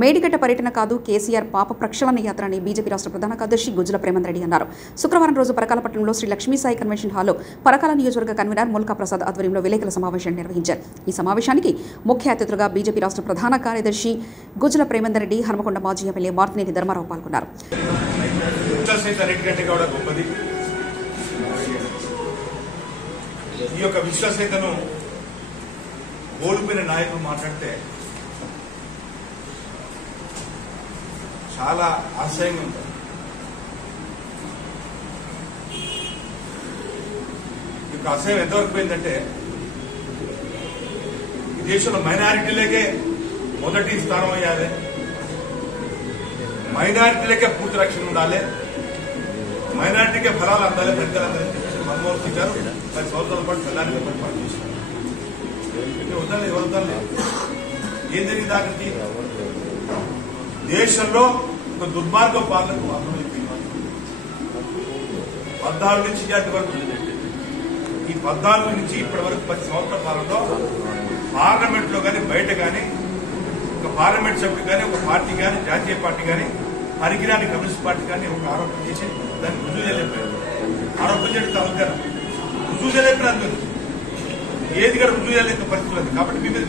మేడిగడ్డ పర్యటన కాదు కేసీఆర్ పాప ప్రక్షాళన యాత్ర అని బీజేపీ రాష్ట్ర ప్రధాన కార్యదర్శి గుజ్జల ప్రేమేందర్ రెడ్డి అన్నారు. శుక్రవారం రోజు పరకాలపట్నంలో శ్రీ లక్ష్మీ సాయి కన్వెన్షన్ హాల్లో పరకాల నియోజకవర్గ కన్వీనర్ ముల్కా ప్రసాద్ ఆధ్వర్యంలో విలేకరుల సమావేశాన్ని నిర్వహించారు. ఈ సమావేశానికి ముఖ్య అతిథులుగా బీజేపీ రాష్ట్ర ప్రధాన కార్యదర్శి గుజ్జల ప్రేమేందర్ రెడ్డి, హనుమకొండ మాజీ ఎమ్మెల్యే మార్తినేని ధర్మారావు పాల్గొన్నారు. ఈ యొక్క విశ్వాసతను ఓడిపోయిన నాయకులు మాట్లాడితే చాలా ఆశయంగా ఉంటుంది. ఈ యొక్క ఆశయం ఎంతవరకు పోయిందంటే ఈ దేశంలో మైనారిటీలకే మొదటి స్థానం అయ్యాలి, మైనారిటీలకే పూర్తి రక్షణ ఉండాలి, మైనారిటీకే ఫలాలు అందాలి, ఫలితాలు అందాలని చెప్పేసి మన్మోహన్ సింగ్ గారు 10 సంవత్సరాల పాటు ప్రధానిగా పరిపాలన చేశారు. వదలలేదు, ఎవరు వదలలేదు. ఏం జరిగింది? ఆఖరికి దేశంలో ఒక దుర్మార్గ పాలనకు అర్థమైపోయింది. 14 నుంచి ఇలాంటి వరకు, ఈ 14 నుంచి ఇప్పటి వరకు 10 సంవత్సరాల పాలనలో పార్లమెంట్ లో కానీ బయట కానీ ఒక పార్లమెంట్ సభ్యుడు కానీ ఒక పార్టీ కానీ జాతీయ పార్టీ కానీ పరికిరాని కమ్యూనిస్ట్ పార్టీ కానీ ఒక ఆరోపణ చేసి దాన్ని రుజువు చేయలేకపోయారు. ఆరోపణ చేయడం అవకాశం రుజువు చేయలేకపోయినా ఏది కూడా రుజువు చేయలేక పరిస్థితులు ఉంది. కాబట్టి మీ మీద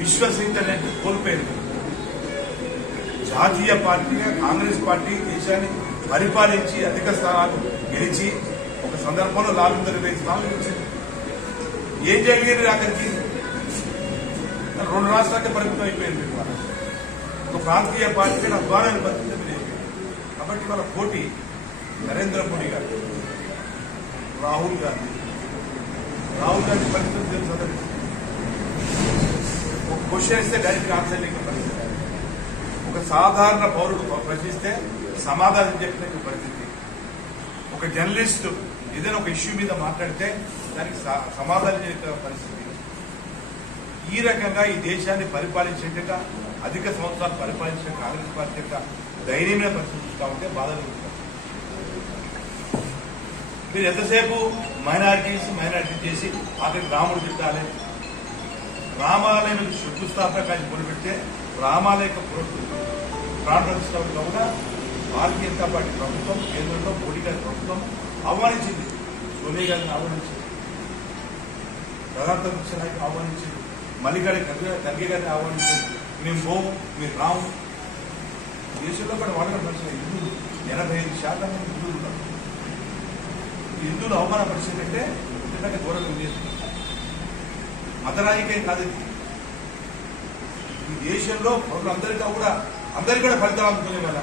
విశ్వసనీయత అనేది కోల్పోయింది. జాతీయ పార్టీగా కాంగ్రెస్ పార్టీ దేశాన్ని పరిపాలించి అధిక స్థానాలు గెలిచి ఒక సందర్భంలో 420 స్థానాలు గెలిచింది. ఏం జరిగింది? అక్కడికి 2 రాష్ట్రాలకే పరిమితం అయిపోయింది. ఒక ప్రాంతీయ పార్టీ అధ్వానాన్ని పరిస్థితి. కాబట్టి వాళ్ళ పోటీ నరేంద్ర మోడీ గారు, రాహుల్ గాంధీ పరిస్థితి తెలుసు. ఒక క్వశ్చన్ ఇస్తే డైరెక్ట్ ఆన్సర్ లేక పరిస్థితి, ఒక సాధారణ పౌరుడు ప్రశ్నిస్తే సమాధానం చెప్పిన పరిస్థితి, ఒక జర్నలిస్ట్ ఏదైనా ఒక ఇష్యూ మీద మాట్లాడితే దానికి సమాధానం చెప్పిన పరిస్థితి. ఈ రకంగా ఈ దేశాన్ని పరిపాలించేట అధిక సంవత్సరాలు పరిపాలించిన కాంగ్రెస్ పార్టీ యొక్క ధైర్యమైన పరిస్థితి చూస్తూ ఉంటే బాధలు ఉంటుంది. మీరు ఎంతసేపు మైనారిటీ చేసి అక్కడికి రాముడు తిట్టాలి, రామాలయం శంకుస్థాపన కానీ మొదలుపెడితే రామాలయ ప్రాణ ప్రతిష్ఠలో కూడా భారతీయ జనతా పార్టీ ప్రభుత్వం, కేంద్రంలో మోడీ గారి ప్రభుత్వం ఆహ్వానించింది, సోనియా గారిని ఆహ్వానించింది, ప్రధానమంత్రి నాయకులు ఆహ్వానించింది, ఖర్గే గారిని ఆహ్వానించింది. మేము పోము, మీరు రాము. దేశంలో కూడా వాళ్ళ మనుషులు హిందువులు 85% హిందువులు ఉన్నారు. హిందువులు అవమానపరిచిందంటే ఇంతకంటే గౌరవం లేదు. మతరాజకీయం కాదు. ఈ దేశంలో పౌరులందరికీ కూడా ఫలితాలు అందుకునే వాళ్ళ